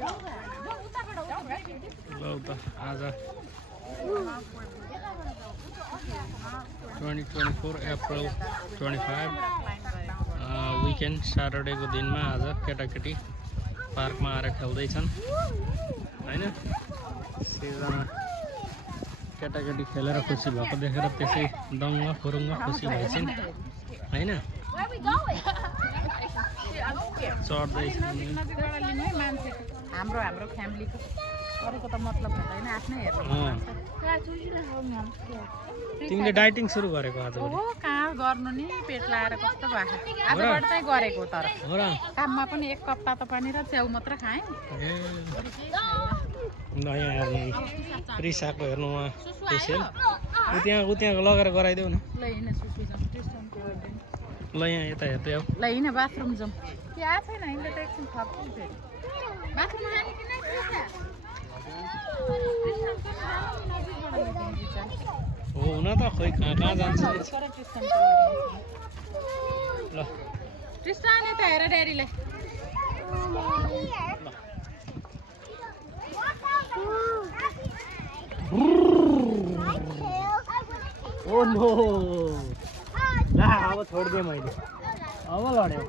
ल त आज 2024 अप्रिल 25 विकेन्ड स्याटरडेको दिनमा आज केटाकेटी पार्कमा आएर खेल्दैछन् हैन। सिजना केटाकेटी खेलेर खुसी भएको देखेर त्यसै दङ्ग फुरुङ्ग खुसी भएछन् हैन। चढ्दैछन् हाम्रो फ्यामिलीको अरूको त मतलब हुँदैन, आफ्नै हेर्नु। तिमीले डाइटिङ सुरु गरेको आज? हो, कहाँ गर्नु नि, पेट लाएर कस्तो भएको। आजबाट चाहिँ गरेको, तर हो र काममा पनि 1 कप तातो पानी र च्याउ मात्र खाएँ। नयाँ हेर्नु रिसाको हेर्नु उहाँ स्पेसल उ त्यहाँ लगेर गराइदेऊ न। ल हिँड सुसु जाउँ, टेस्टनको गर्दैन। ल यहाँ यता हेर्दै आऊ। ल हिँड बाथरुम जाउँ। क्या छैन, हिँड्दा त एकछिन थप्छु फेरि। बाथरुम जाने कि नै हो हुन त खोइ कहाँ जान्छ ल। ट्रिस्टान यता हेर ड्याडीलाई। ओ नो ला अब छोडिदिएँ मैले। अब लड्यो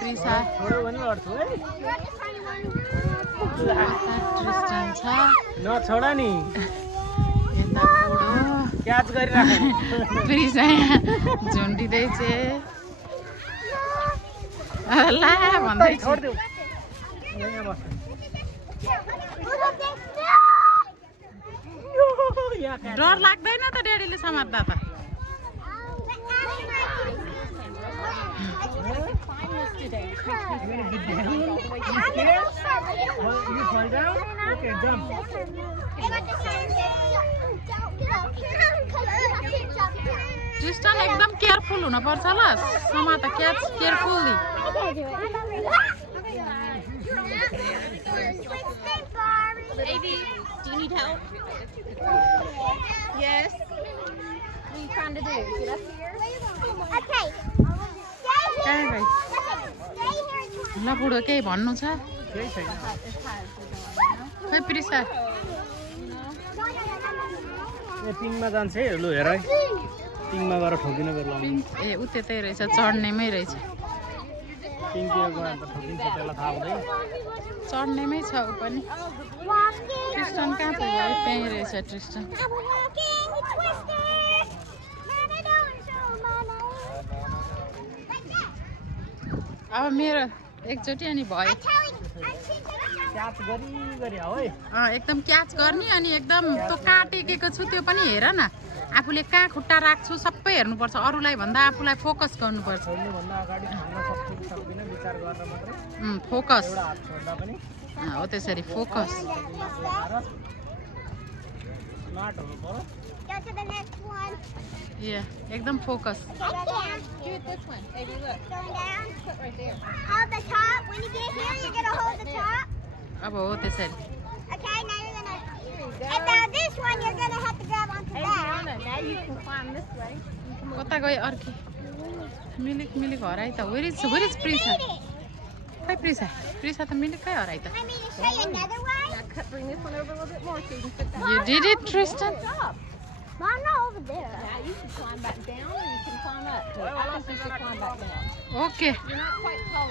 प्रिसा छोड्यो भने लड्छु है। ट्रिस्टान छ नछोड नि, यता बुढो क्याच गरिराख। प्रिसा झुन्डिँदैछ ला भन्दै छोडिदेऊ। डर लाग्दैन त ड्याडीले समात्दा त? ट्रिस्टान एकदम केयरफुल हुनुपर्छ ल, समात catch carefully. Baby, do you need help? Yes. What are you trying to do? Get up here? Okay. कहाँ गई? ल बुढो केही भन्नु छ? केही छैन। खै प्रिसा ए पिङमा जान्छ है। लु हेर है, पिङमा गएर ठोकिन बेला ए उ त्यतै रहेछ, चढ्नेमै रहेछ। पिङतिर गयो भने त ठोकिन्छ, त्यसलाई थाहा हुँदैन। चढ्नेमै छ ऊ पनि। ट्रिस्टान कहाँ पुग्यो? त्यहीँ रहेछ ट्रिस्टान। अब मेरो एकचोटि अनि भयो। क्याच गरी आऊ है। एकदम क्याच गर्ने अनि एकदम त्यो काटेको छु त्यो पनि हेर न। आफूले कहाँ खुट्टा राख्छु सबै हेर्नुपर्छ, अरूलाई भन्दा आफूलाई फोकस गर्नुपर्छ। छोड्नुभन्दा अगाडि खान सक्छु कि सक्दिनँ विचार गरेर मात्रै फोकस एउटा हात छोड्दा पनि हो त्यसरी फोकस। स्मार्ट हुनु पर्यो। Go to the next one. एकदम focus. I can. Do it this one. Baby, look. Going down. Put right there. Hold the top. When you get here, you're gonna hold the top. अब हो त्यसरी। Okay, now you're gonna. And now this one, you're gonna have to grab onto that. Now you can climb this way. कता गयो अर्की? मिलिक हराइ त? Where is Prisa? खै प्रिसा त मिलिकै हराइ त? I mean, to show you another way. Now bring this one over a little bit more so you can fit that. You did it, Tristan. Mom, not over there. Now you can climb back down or you can climb up. I don't think you climb back down. Okay. You're not quite tall.